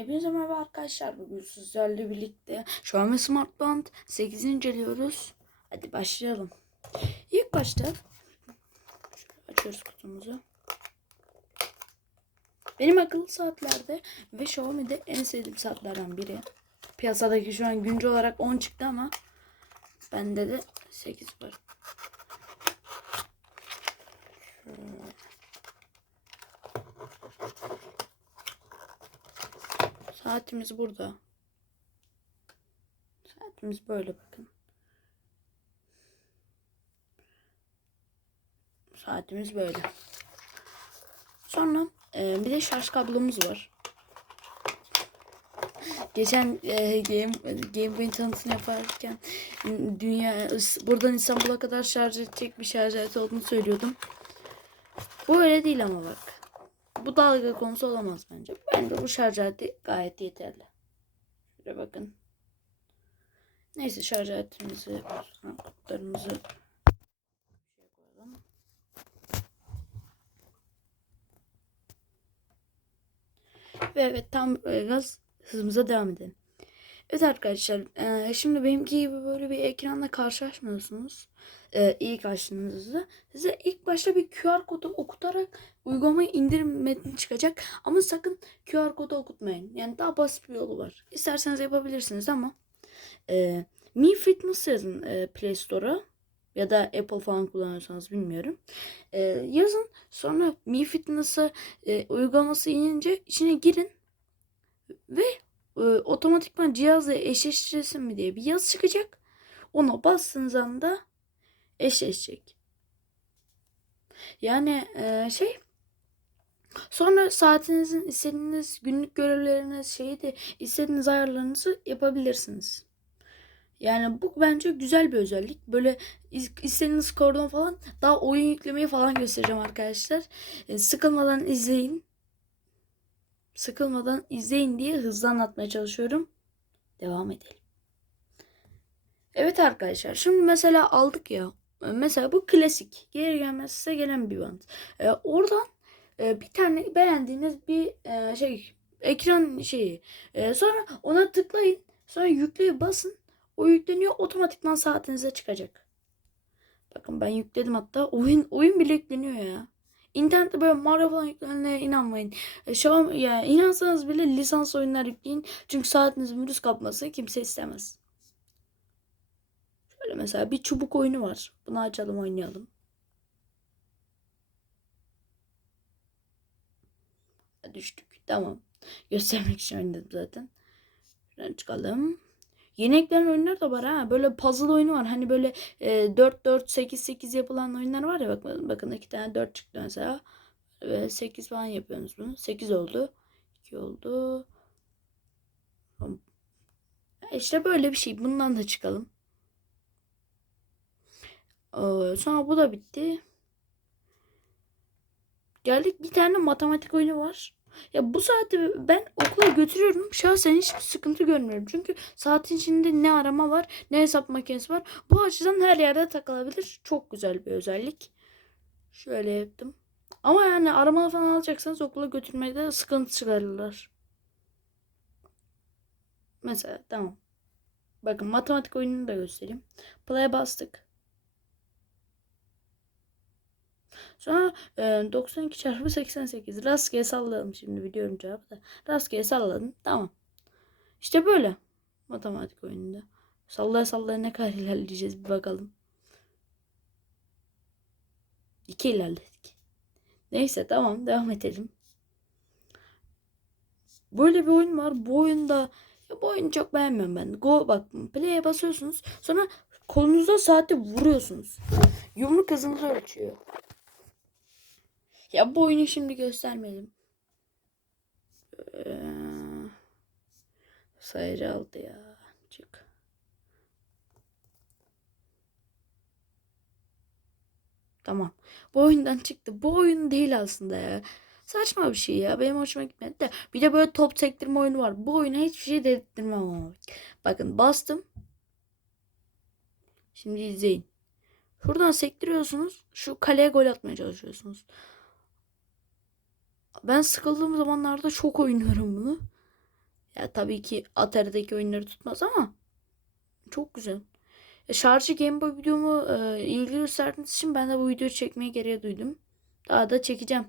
Hepinize merhaba arkadaşlar. Bugün sizlerle birlikte Xiaomi Smart Band 8'i inceliyoruz. Hadi başlayalım. İlk başta şöyle açıyoruz kutumuzu. Benim akıllı saatlerde ve Xiaomi'de en sevdiğim saatlerden biri. Piyasadaki şu an güncel olarak 10 çıktı ama bende de 8 var. Şöyle. Saatimiz burada. Saatimiz böyle bakın. Saatimiz böyle. Sonra e, bir de şarj kablomuz var. Geçen e, Game Game Boy'un tanıtımını yaparken dünya buradan İstanbul'a kadar şarj edecek bir şarj aleti olduğunu söylüyordum. Bu öyle değil ama bak. Bu dalga konusu olamaz bence. Bence bu şarj aleti gayet yeterli. Şöyle bakın. Neyse şarj aletimizi, koyalım. Ve evet tam e, gaz hızımıza devam edelim. Evet arkadaşlar e, şimdi benimki gibi böyle bir ekranla karşılaşmıyorsunuz. E, ilk açtığınızda size ilk başta bir QR kodu okutarak uygulamayı indir metni çıkacak. Ama sakın QR kodu okutmayın. Yani daha basit bir yolu var. İsterseniz yapabilirsiniz ama e, Mi Fitness yazın e, Play Store'a ya da Apple falan kullanıyorsanız bilmiyorum. E, yazın sonra Mi Fitness'a e, uygulaması inince içine girin ve e, otomatikman cihazla eşleştiresin mi diye bir yazı çıkacak. Ona bastığınız anda eşleşecek. Yani e, şey sonra saatinizin istediğiniz günlük görevleriniz şeyi de istediğiniz ayarlarınızı yapabilirsiniz. Yani bu bence güzel bir özellik. Böyle istediğiniz kordon falan daha oyun yüklemeyi falan göstereceğim arkadaşlar. E, sıkılmadan izleyin sıkılmadan izleyin diye hızlı anlatmaya çalışıyorum. Devam edelim. Evet arkadaşlar şimdi mesela aldık ya. Mesela bu klasik. Geri gelmez size gelen bir band. Ee, oradan e, bir tane beğendiğiniz bir e, şey ekran şeyi. E, sonra ona tıklayın. Sonra yükleye basın. O yükleniyor otomatikman saatinize çıkacak. Bakın ben yükledim hatta. Oyun oyun bile yükleniyor ya. İnternette böyle Mario falan yüklenene inanmayın. E, an yani inansanız bile lisans oyunlar yükleyin. Çünkü saatinizin virüs kapması kimse istemez. Şöyle mesela bir çubuk oyunu var. Bunu açalım oynayalım. Düştük. Tamam. Göstermek için oynadım zaten. Şuradan çıkalım. Yeni eklenen oyunlar da var ha. Böyle puzzle oyunu var. Hani böyle e, 4 4 8 8 yapılan oyunlar var ya bakın bakın iki tane 4 çıktı mesela. Ve 8 falan yapıyorsunuz bunu. 8 oldu. 2 oldu. İşte böyle bir şey. Bundan da çıkalım. Ee, sonra bu da bitti. Geldik bir tane matematik oyunu var. Ya bu saati ben okula götürüyorum. Şahsen hiçbir sıkıntı görmüyorum. Çünkü saatin içinde ne arama var ne hesap makinesi var. Bu açıdan her yerde takılabilir. Çok güzel bir özellik. Şöyle yaptım. Ama yani aramalı falan alacaksanız okula götürmede sıkıntı çıkarırlar. Mesela tamam. Bakın matematik oyununu da göstereyim. Play'e bastık. Sonra e, 92 çarpı 88. Rastgele salladım şimdi biliyorum cevabı da. Rastgele salladım. Tamam. İşte böyle. Matematik oyununda. Sallaya sallaya ne kadar ilerleyeceğiz bir bakalım. İki ilerledik. Neyse tamam devam edelim. Böyle bir oyun var. Bu oyunda ya bu oyunu çok beğenmiyorum ben. Go bak play'e basıyorsunuz. Sonra kolunuzda saati vuruyorsunuz. Yumruk hızınızı ölçüyor. Ya bu oyunu şimdi göstermedim. Ee, sayıcı aldı ya. Çık. Tamam. Bu oyundan çıktı. Bu oyun değil aslında ya. Saçma bir şey ya. Benim hoşuma gitmedi de. Bir de böyle top sektirme oyunu var. Bu oyuna hiçbir şey dedirtmem. Bakın bastım. Şimdi izleyin. Şuradan sektiriyorsunuz. Şu kaleye gol atmaya çalışıyorsunuz. Ben sıkıldığım zamanlarda çok oynuyorum bunu. Ya tabii ki Atari'deki oyunları tutmaz ama çok güzel. E, şarjı Game Boy videomu e, ilgi gösterdiğiniz için ben de bu videoyu çekmeye gereği duydum. Daha da çekeceğim.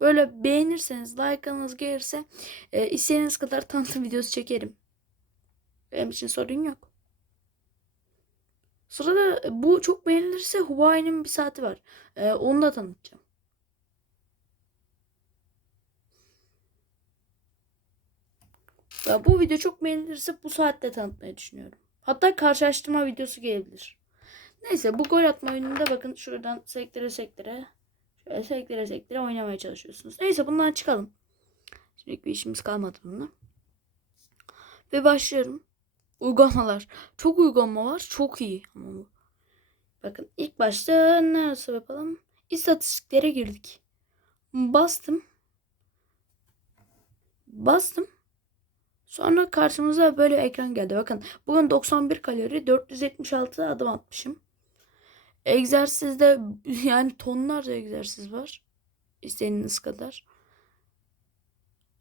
Böyle beğenirseniz, like'ınız gelirse e, istediğiniz kadar tanıtım videosu çekerim. Benim için sorun yok. Sırada bu çok beğenilirse Huawei'nin bir saati var. E, onu da tanıtacağım. Bu video çok beğenilirse bu saatte tanıtmayı düşünüyorum. Hatta karşılaştırma videosu gelebilir. Neyse bu gol atma oyununda bakın şuradan sektire sektire şöyle sektire sektire oynamaya çalışıyorsunuz. Neyse bundan çıkalım. Sürekli bir işimiz kalmadı bununla. Ve başlıyorum. Uygulamalar. Çok uygulama var. Çok iyi. Bakın ilk başta neresi yapalım? İstatistiklere girdik. Bastım. Bastım. Sonra karşımıza böyle ekran geldi. Bakın bugün 91 kalori 476 adım atmışım. Egzersizde yani tonlarca egzersiz var. İstediğiniz kadar.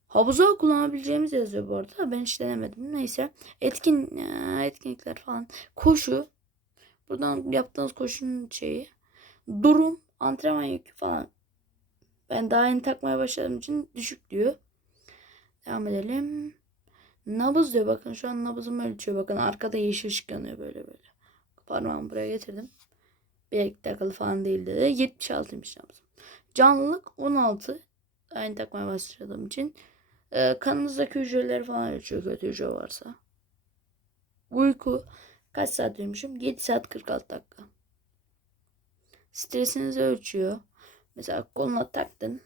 Havuza kullanabileceğimiz yazıyor bu arada. Ben hiç denemedim. Neyse. Etkin etkinlikler falan. Koşu. Buradan yaptığınız koşunun şeyi. Durum. Antrenman yükü falan. Ben daha yeni takmaya başladığım için düşük diyor. Devam edelim. Nabız diyor. Bakın şu an nabızımı ölçüyor. Bakın arkada yeşil ışık yanıyor böyle böyle. Parmağımı buraya getirdim. Bir takılı falan değil dedi. 76'ymış nabızım. Canlılık 16. Aynı takmaya başladığım için. Ee, kanınızdaki hücreleri falan ölçüyor. Kötü hücre varsa. Uyku. Kaç saat uyumuşum? 7 saat 46 dakika. Stresinizi ölçüyor. Mesela koluna taktın.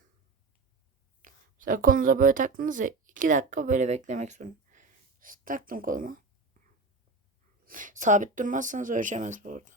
Mesela kolunuza böyle taktınız ya 2 dakika böyle beklemek zorunda. Taktım koluma. Sabit durmazsanız ölçemez bu arada.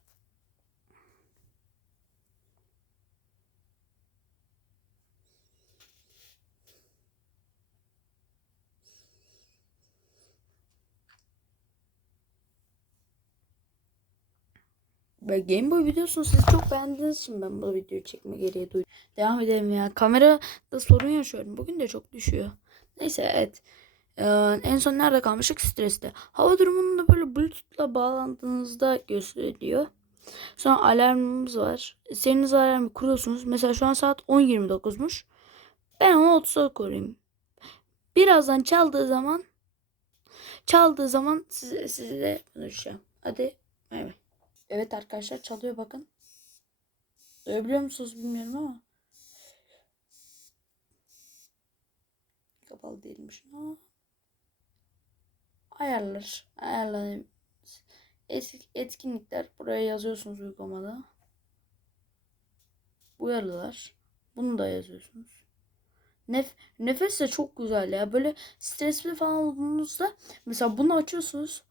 Game Boy videosunu siz çok beğendiğiniz ben bu videoyu çekme gereği duydum. Devam edelim ya. Kamerada sorun yaşıyorum. Bugün de çok düşüyor. Neyse evet. Ee, en son nerede kalmıştık? Streste. Hava durumunu da böyle Bluetooth'la bağlandığınızda gösteriyor. Sonra alarmımız var. Senin alarmı kuruyorsunuz. Mesela şu an saat 10.29'muş. Ben onu 30'a kurayım. Birazdan çaldığı zaman çaldığı zaman size, size konuşacağım. Hadi bay bay. Evet arkadaşlar çalıyor bakın. Duyabiliyor musunuz bilmiyorum ama. Kapalı değilmiş. Aa. Ayarlar. Ayarlar. Etkinlikler. Buraya yazıyorsunuz uygulamada. Uyarılar. Bunu da yazıyorsunuz. Nef nefes de çok güzel ya. Böyle stresli falan olduğunuzda mesela bunu açıyorsunuz.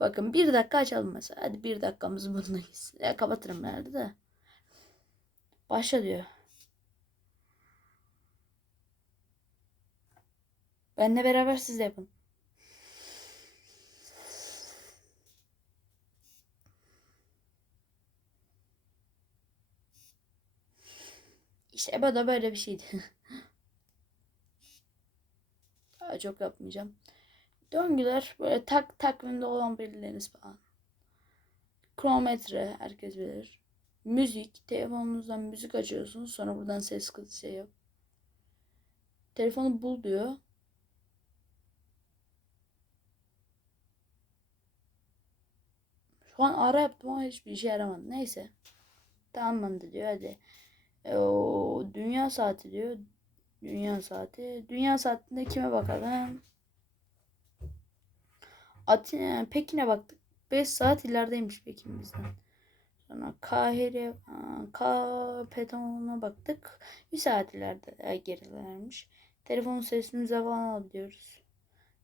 Bakın bir dakika açalım mesela. Hadi bir dakikamız bununla gitsin. Ya kapatırım herhalde de. Başla diyor. Benle beraber siz de yapın. İşte bu da böyle bir şeydi. Daha çok yapmayacağım. Döngüler böyle tak takvimde olan belirleriniz falan. Kronometre herkes bilir. Müzik. Telefonunuzdan müzik açıyorsunuz. Sonra buradan ses kısı şey yap. Telefonu bul diyor. Şu an ara yaptım ama hiçbir işe yaramadı. Neyse. Tamam diyor hadi. E, o, dünya saati diyor. Dünya saati. Dünya saatinde kime bakalım? Atina, Pekin'e baktık. 5 saat ilerideymiş Pekin bizden. Sonra Kahire, Kapeton'a baktık. Bir saat ileride gerilermiş. Telefon sesimize falan alabiliyoruz.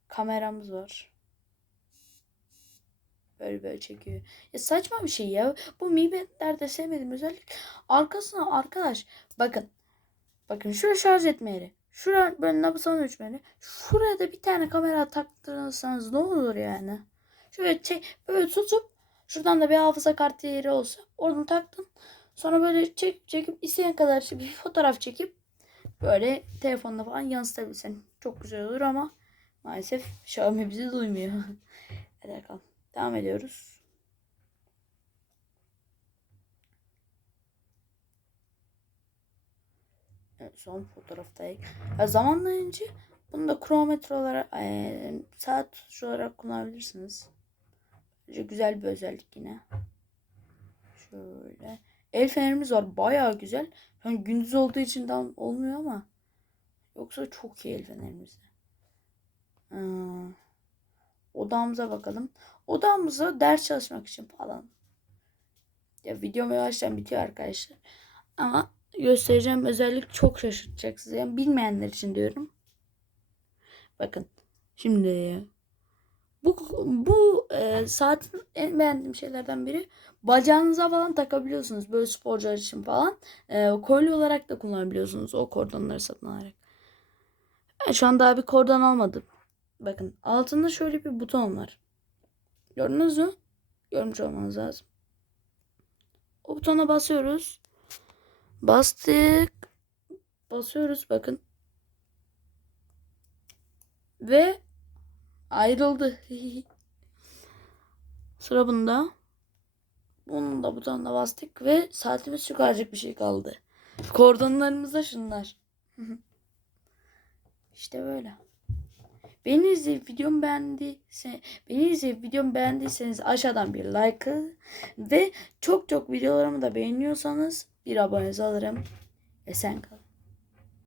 Kameramız var. Böyle böyle çekiyor. Ya saçma bir şey ya. Bu Mi Band'lerde sevmedim özellik. Arkasına arkadaş bakın. Bakın şuraya şarj etme yeri. Şuraya böyle nabzan ölçmeli. Şuraya da bir tane kamera taktırırsanız ne olur yani. Şöyle çek, böyle tutup şuradan da bir hafıza kartı yeri olsa oradan taktın. Sonra böyle çek, çekip isteyen kadar bir fotoğraf çekip böyle telefonla falan yansıtabilirsin. Çok güzel olur ama Maalesef Xiaomi bizi duymuyor. Hadi bakalım. Devam ediyoruz. Evet, son fotoğraftayız. Ya zamanla önce bunu da kronometre olarak eee, saat tutuşu olarak kullanabilirsiniz. Bence güzel bir özellik yine. Şöyle. El fenerimiz var. Bayağı güzel. Yani gündüz olduğu için tam olmuyor ama. Yoksa çok iyi el fenerimiz. Hmm. Odamıza bakalım. Odamıza ders çalışmak için falan. Ya videom yavaştan bitiyor arkadaşlar. Ama göstereceğim özellik çok şaşırtacak sizi. Yani bilmeyenler için diyorum. Bakın. Şimdi bu bu e, saatin en beğendiğim şeylerden biri bacağınıza falan takabiliyorsunuz böyle sporcular için falan. E, kolye olarak da kullanabiliyorsunuz o kordonları satın alarak. Ben şu an daha bir kordon almadım. Bakın altında şöyle bir buton var. Gördünüz mü? Görmüş olmanız lazım. O butona basıyoruz. Bastık. Basıyoruz bakın. Ve ayrıldı. Sıra bunda. Bunun da butonuna bastık ve saatimiz çok bir şey kaldı. Kordonlarımız da şunlar. işte böyle. Beni izleyip videomu beğendiyse, beni izleyip videomu beğendiyseniz aşağıdan bir like ve çok çok videolarımı da beğeniyorsanız bir abonenizi alırım. Esen kalın.